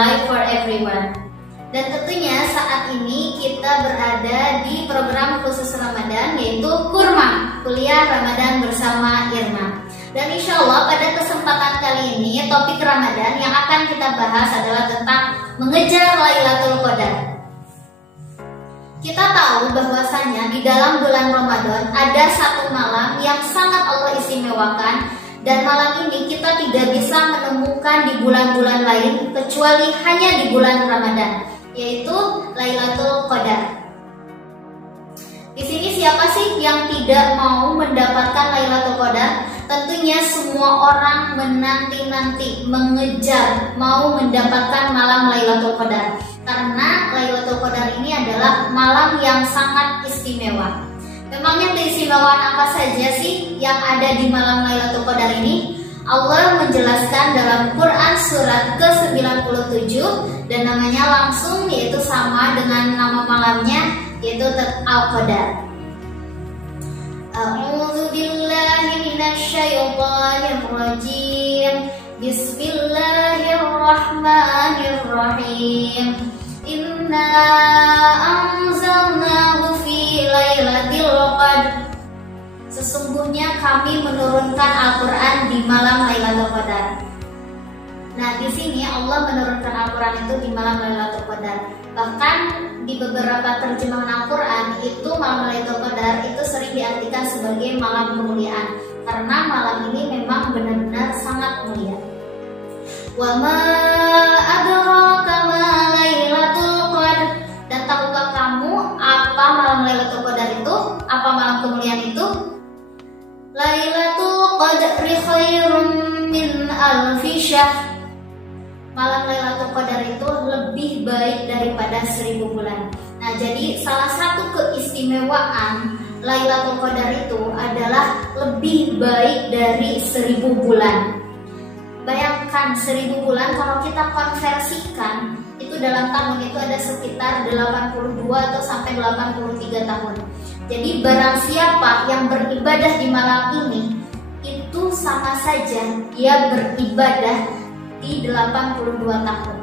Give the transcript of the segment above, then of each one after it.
life for everyone. Dan tentunya saat ini kita berada di program khusus Ramadan, yaitu Kurma, Kuliah Ramadan bersama Irma. Dan insya Allah pada kesempatan kali ini topik Ramadan yang akan kita bahas adalah tentang mengejar Lailatul Qadar. Kita tahu bahwasanya di dalam bulan Ramadan ada satu malam yang sangat Allah istimewakan, dan malam ini kita tidak bisa menemukan di bulan-bulan lain kecuali hanya di bulan Ramadan, yaitu Lailatul Qadar. Di sini siapa sih yang tidak mau mendapatkan Lailatul Qadar? Tentunya semua orang menanti-nanti, mengejar, mau mendapatkan malam Lailatul Qadar. Karena Lailatul Qadar ini adalah malam yang sangat istimewa. Memangnya keistimewaan apa saja sih yang ada di malam Lailatul Qadar ini? Allah menjelaskan dalam Quran surat ke-97 dan namanya langsung yaitu sama dengan nama malamnya, yaitu Al-Qadar. A'udzu billahi minasyaitonir rajim. Bismillahirrahmanirrahim. Inna anzalnahu fi lailatul qadar. Sesungguhnya kami menurunkan Al-Quran di malam Lailatul Qadar. Nah, di sini Allah menurunkan Al-Quran itu di malam Lailatul Qadar. Bahkan di beberapa terjemahan Al-Quran itu malam Lailatul Qadar itu sering diartikan sebagai malam kemuliaan, karena malam ini memang benar-benar sangat mulia. Wa ma adraka ma Lailatul Qadar. Dan tahukah kamu apa malam Lailatul Qadar itu? Apa malam kemuliaan itu? Lailatul Qadri khairum min alfi syahr. Malam Lailatul Qadar itu lebih baik daripada 1000 bulan. Nah, jadi salah satu keistimewaan Lailatul Qadar itu adalah lebih baik dari 1000 bulan. Bayangkan 1000 bulan kalau kita konversikan itu dalam tahun itu ada sekitar 82 atau sampai 83 tahun. Jadi barang siapa yang beribadah di malam ini itu sama saja dia beribadah di 82 tahun.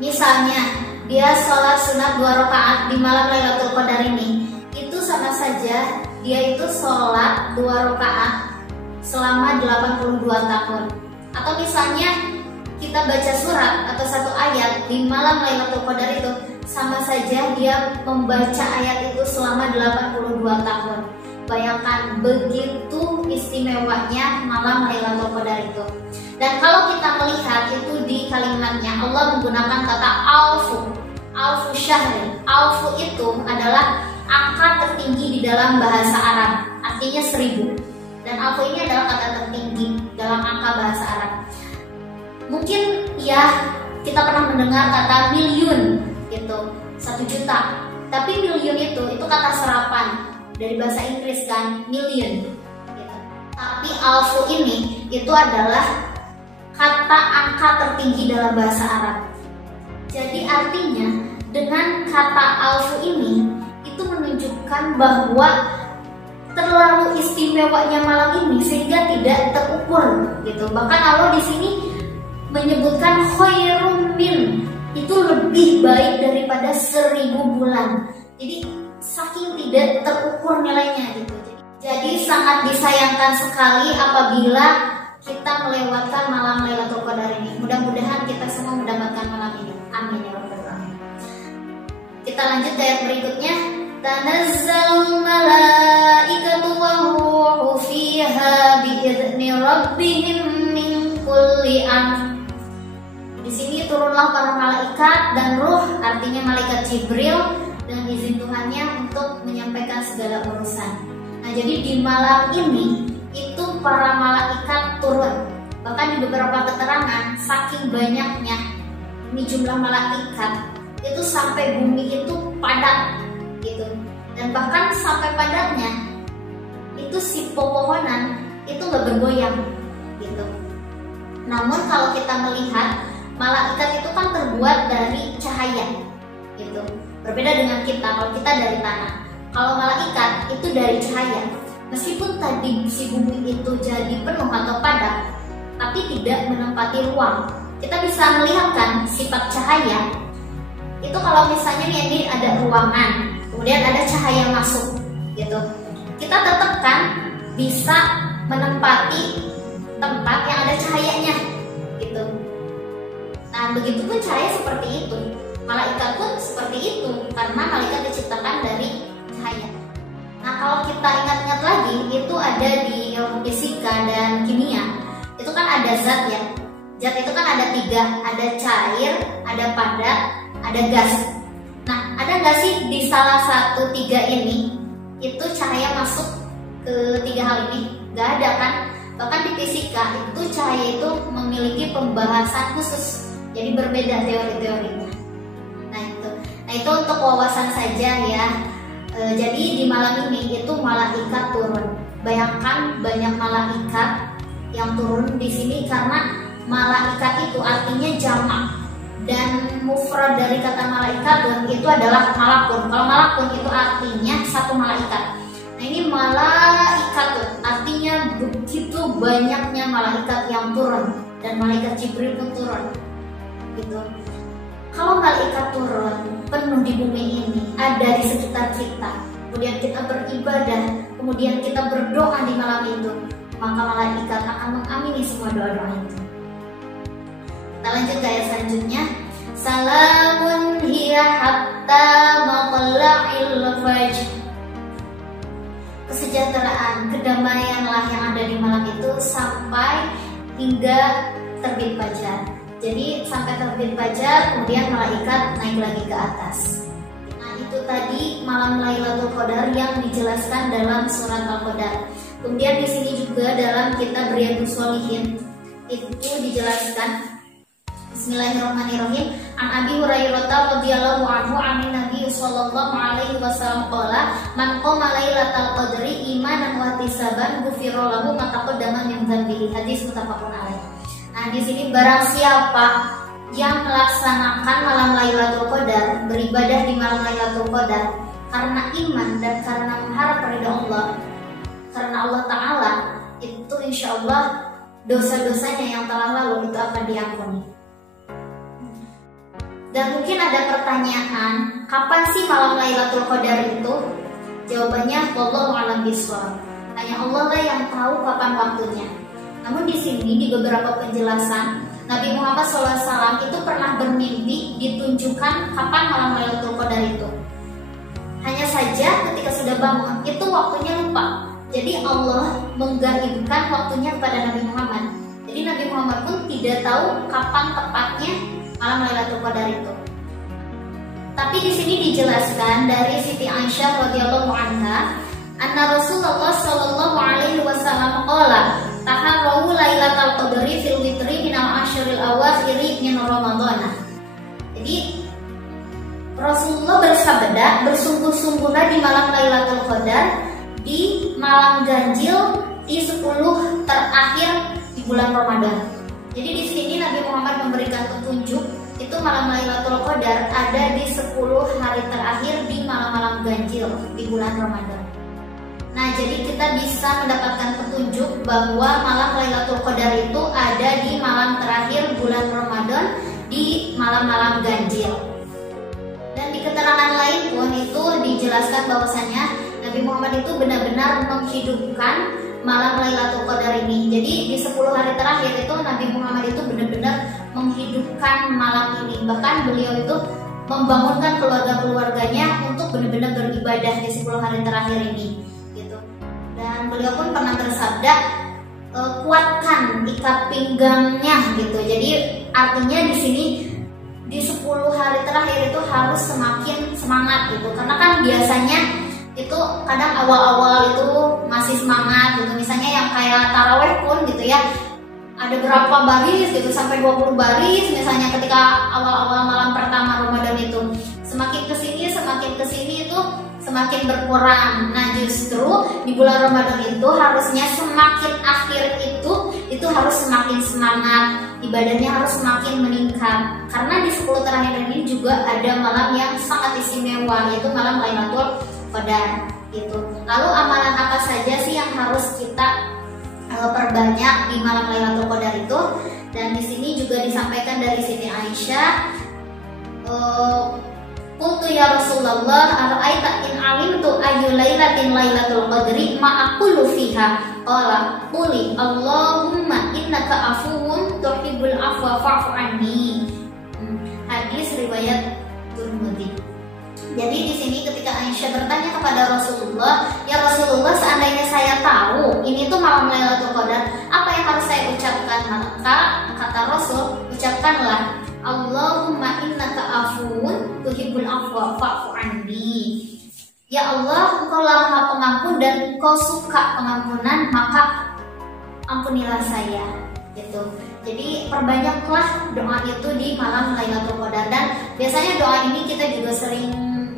Misalnya dia sholat sunat 2 rakaat di malam Lailatul Qadar ini, itu sama saja dia itu sholat 2 rakaat selama 82 tahun. Atau misalnya kita baca surat atau satu ayat di malam Lailatul Qadar itu sama saja dia membaca ayat itu selama 82 tahun. Bayangkan begitu istimewanya malam Lailatul Qadar itu. Dan kalau kita melihat itu di kalimatnya Allah menggunakan kata alfu syahri. Alfu itu adalah angka tertinggi di dalam bahasa Arab, artinya 1000. Dan alfu ini adalah kata tertinggi dalam angka bahasa Arab. Mungkin ya kita pernah mendengar kata miliun gitu, 1 juta. Tapi miliun itu kata serapan dari bahasa Inggris kan, million gitu. Tapi alfu ini itu adalah kata angka tertinggi dalam bahasa Arab. Jadi artinya dengan kata alfu ini itu menunjukkan bahwa terlalu istimewanya malam ini sehingga tidak terukur gitu. Bahkan Allah di sini menyebutkan khairum min, itu lebih baik daripada 1000 bulan. Jadi saking tidak terukur nilainya gitu. Jadi sangat disayangkan sekali apabila kita melewatkan malam Lailatul Qadar ini. Mudah-mudahan kita semua mendapatkan malam ini. Amin ya rabbal alamin. Kita lanjut ke ayat berikutnya. Tanazzalul malaikatu war-ruhu fiha bi'izni rabbihim min kulli amr. Di sini turunlah para malaikat dan ruh, artinya malaikat Jibril, dengan izin Tuhannya untuk menyampaikan segala urusan. Nah, jadi di malam ini itu para malaikat turun. Bahkan di beberapa keterangan saking banyaknya ini jumlah malaikat itu sampai bumi itu padat gitu. Dan bahkan sampai padatnya itu si pepohonan itu nggak bergoyang gitu. Namun kalau kita melihat malaikat itu kan terbuat dari cahaya gitu. Berbeda dengan kita, kalau kita dari tanah. Kalau malaikat itu dari cahaya. Meskipun tadi si bumi itu jadi penuh atau padat, tapi tidak menempati ruang. Kita bisa melihat bersifat cahaya, itu kalau misalnya nih ini ada ruangan, kemudian ada cahaya masuk gitu, kita tetap kan bisa menempati tempat yang ada cahayanya gitu. Nah, begitupun cahaya seperti itu, malaikat pun seperti itu, karena malaikat diciptakan dari cahaya. Nah, kalau kita ingat-ingat lagi, itu ada di ilmu fisika dan kimia, itu kan ada zat ya. Zat itu kan ada 3, ada cair, ada padat, ada gas. Nah, ada nggak sih di salah satu 3 ini itu cahaya masuk ke 3 hal ini? Nggak ada kan? Bahkan di fisika itu cahaya itu memiliki pembahasan khusus, jadi berbeda teori-teorinya. Nah itu untuk wawasan saja ya. Jadi di malam ini itu malaikat turun. Bayangkan banyak malaikat yang turun di sini, karena malaikat itu artinya jamak, dan mufrad dari kata malaikat itu adalah malakun. Kalau malakun itu artinya satu malaikat. Nah ini malaikat artinya begitu banyaknya malaikat yang turun, dan malaikat Jibril pun turun gitu. Kalau malaikat turun penuh di bumi ini, ada di sekitar kita, kemudian kita beribadah, kemudian kita berdoa di malam itu, maka malaikat akan mengamini semua doa-doa itu. Kita lanjut ke ayat selanjutnya. Salamun hiya hatta matla'il fajr. Kesejahteraan, kedamaianlah yang ada di malam itu sampai hingga terbit fajar. Jadi sampai terbit fajar, kemudian malaikat naik lagi ke atas. Nah itu tadi malam Lailatul Qadar yang dijelaskan dalam surat Al-Qadar. Kemudian di sini juga dalam kitab Riyadhus Shalihin itu dijelaskan. Bismillahirrahmanirrahim. An Abi Hurairah radhiyallahu anhu anin Nabi sallallahu alaihi wasallam qala man qama lailatal qadri imanan wa ihtisaban ghufira lahu ma taqaddama min dzambihi. Hadis muttafaqun alaih. Nah, di sini barang siapa yang melaksanakan malam Lailatul Qadar, beribadah di malam Lailatul Qadar karena iman dan karena mengharap ridha Allah, karena Allah Ta'ala, itu insya Allah dosa-dosanya yang telah lalu itu akan diampuni. Dan mungkin ada pertanyaan, kapan sih malam Lailatul Qadar itu? Jawabannya wallahu a'lam bishawab. Hanya Allah lah yang tahu kapan waktunya. Namun di sini di beberapa penjelasan Nabi Muhammad SAW itu pernah bermimpi ditunjukkan kapan malam Lailatul Qadar itu. Hanya saja ketika sudah bangun itu waktunya lupa. Jadi Allah menggaibkan waktunya kepada Nabi Muhammad. Jadi Nabi Muhammad pun tidak tahu kapan tepatnya malam Lailatul Qadar itu. Tapi di sini dijelaskan dari Siti Aisyah radhiyallahu anha, anna Rasulullah sallallahu alaihi wasallam qala taharru lailatul qadri fil witri min al-ashril awakhiri min Ramadan. Jadi Rasulullah bersabda, bersungguh-sungguhlah di malam Lailatul Qadar, di malam ganjil di 10 terakhir di bulan Ramadan. Jadi di sini Nabi Muhammad memberikan petunjuk itu malam Lailatul Qadar ada di 10 hari terakhir di malam-malam ganjil di bulan Ramadan. Nah, jadi kita bisa mendapatkan petunjuk bahwa malam Lailatul Qadar itu ada di malam terakhir bulan Ramadan di malam-malam ganjil. Dan di keterangan lain pun itu dijelaskan bahwasanya Nabi Muhammad itu benar-benar menghidupkan malam Lailatul Qadar ini. Jadi di 10 hari terakhir itu Nabi Muhammad itu benar-benar menghidupkan malam ini. Bahkan beliau itu membangunkan keluarga-keluarganya untuk benar-benar beribadah di 10 hari terakhir ini. Dan beliau pun pernah bersabda, kuatkan ikat pinggangnya gitu. Jadi artinya di sini di 10 hari terakhir itu harus semakin semangat gitu. Karena kan biasanya itu kadang awal-awal itu masih semangat gitu. Misalnya yang kayak taraweh pun gitu ya, ada berapa baris gitu, sampai 20 baris misalnya ketika awal-awal malam pertama Ramadan itu. Semakin kesini itu semakin berkurang. Nah, justru di bulan Ramadan itu harusnya semakin akhir itu harus semakin semangat, ibadahnya harus semakin meningkat. Karena di 10 terakhir ini juga ada malam yang sangat istimewa, yaitu malam Lailatul Qadar gitu. Lalu amalan apa saja sih yang harus kita perbanyak di malam Lailatul Qadar itu? Dan di sini juga disampaikan dari Siti Aisyah, qultu ya Rasulullah ara'aita in alimtu ayyu lailatin lailatul qadri ma aqulu fiha qala quli Allahumma innaka afuwun tuhibbul afwa fa'fu anni. Hadis riwayat Tirmidzi. Jadi di sini ketika Aisyah bertanya kepada Rasulullah, ya Rasulullah, seandainya saya tahu ini tuh malam Lailatul Qadar, apa yang harus saya ucapkan? Maka kata Rasul, ucapkanlah Allahumma innaka afuwun tuhibbul afwa fa'fu anni. Ya Allah, Engkau lah Maha Pengampun dan Engkau suka pengampunan, maka ampunilah saya. Gitu. Jadi perbanyaklah doa itu di malam Lailatul Qadar, dan biasanya doa ini kita juga sering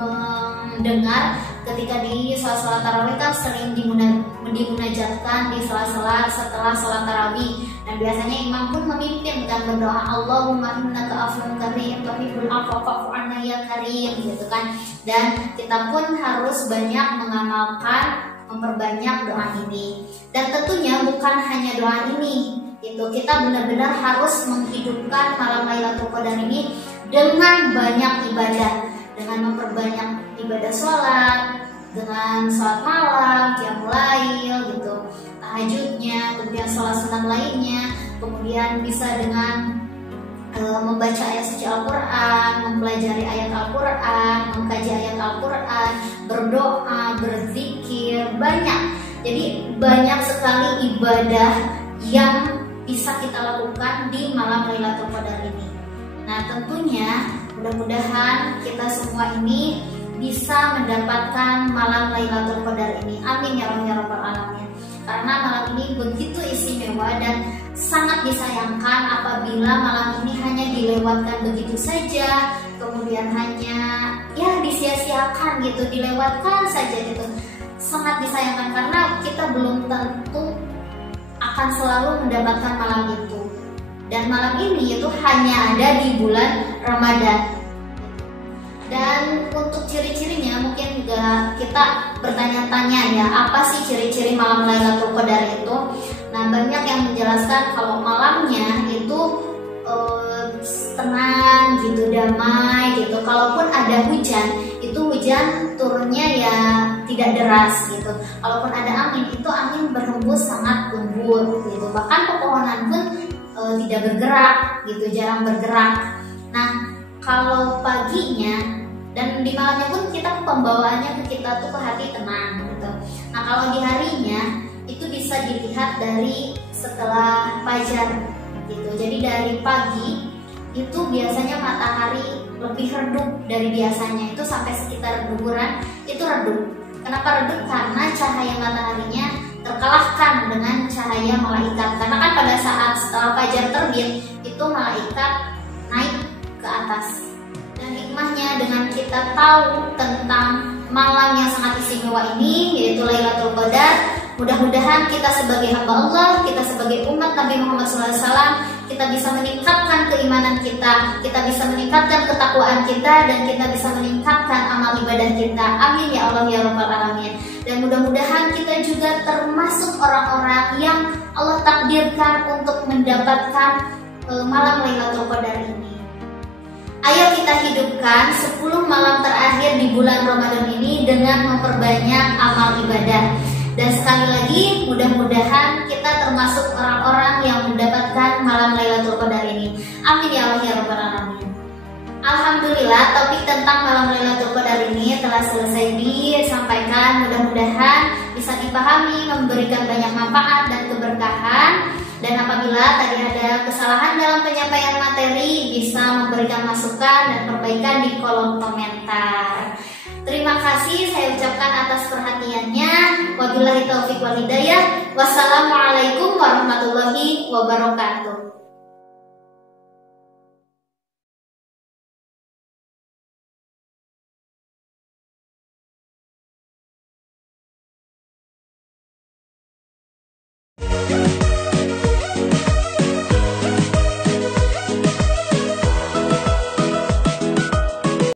mendengar ketika di sholat tarawih kan sering dimunajatkan di sela-sela setelah sholat tarawih, dan biasanya imam pun memimpin dan berdoa Allahumma innaka afuwun karim tuhibbul afwa fa'fu anna ya karim, gitu kan. Dan kita pun harus banyak mengamalkan, memperbanyak doa ini. Dan tentunya bukan hanya doa ini, itu kita benar-benar harus menghidupkan malam Lailatul Qadar ini dengan banyak ibadah, dengan memperbanyak ibadah sholat, dengan sholat malam, qiyamul lail gitu, tahajudnya, kemudian sholat sunat lainnya, kemudian bisa dengan membaca ayat suci Al-Quran, mempelajari ayat Al-Quran, mengkaji ayat Al-Quran, berdoa, berzikir, banyak. Jadi banyak sekali ibadah yang bisa kita lakukan di malam Lailatul Qadar ini. Nah tentunya mudah-mudahan kita semua ini bisa mendapatkan malam Lailatul Qadar ini. Amin ya Allah ya Rabbal Alamin. Karena malam ini begitu istimewa dan sangat disayangkan apabila malam ini hanya dilewatkan begitu saja, kemudian hanya ya disia-siakan gitu, dilewatkan saja gitu. Sangat disayangkan karena kita belum tentu akan selalu mendapatkan malam itu. Dan malam ini itu hanya ada di bulan Ramadan. Dan untuk ciri-cirinya mungkin juga kita bertanya-tanya ya, apa sih ciri-ciri malam Lailatul Qadar itu? Nah banyak yang menjelaskan kalau malamnya itu tenang gitu, damai gitu. Kalaupun ada hujan, itu hujan turunnya ya tidak deras gitu. Kalaupun ada angin, itu angin berhembus sangat lembut gitu. Bahkan pepohonan pun tidak bergerak gitu, jarang bergerak. Nah kalau paginya dan di malamnya pun kita pembawaannya ke kita tuh ke hati tenang gitu. Nah kalau di harinya itu bisa dilihat dari setelah fajar gitu. Jadi dari pagi itu biasanya matahari lebih redup dari biasanya, itu sampai sekitar guguran itu redup. Kenapa redup? Karena cahaya mataharinya terkalahkan dengan cahaya malaikat. Karena kan pada saat setelah fajar terbit itu malaikat naik ke atas. Dan hikmahnya dengan kita tahu tentang malam yang sangat istimewa ini, yaitu Lailatul Qadar, mudah-mudahan kita sebagai hamba Allah, kita sebagai umat Nabi Muhammad SAW, kita bisa meningkatkan keimanan kita bisa meningkatkan ketakwaan kita, dan kita bisa meningkatkan amal ibadah kita. Amin ya Allah ya Rabbal Alamin. Dan mudah-mudahan kita juga termasuk orang-orang yang Allah takdirkan untuk mendapatkan malam Lailatul Qadar ini. Ayo kita hidupkan 10 malam terakhir di bulan Ramadan ini dengan memperbanyak amal ibadah. Dan sekali lagi mudah-mudahan kita termasuk orang-orang yang mendapatkan malam Lailatul Qadar ini. Amin ya Allah ya Rabbal Alamin. Alhamdulillah topik tentang malam Lailatul Qadar ini telah selesai disampaikan. Mudah-mudahan bisa dipahami, memberikan banyak manfaat dan keberkahan. Dan apabila tadi ada kesalahan dalam penyampaian materi, bisa memberikan masukan dan perbaikan di kolom komentar. Terima kasih saya ucapkan atas perhatiannya. Wabillahi taufiq wal hidayah. Wassalamualaikum warahmatullahi wabarakatuh.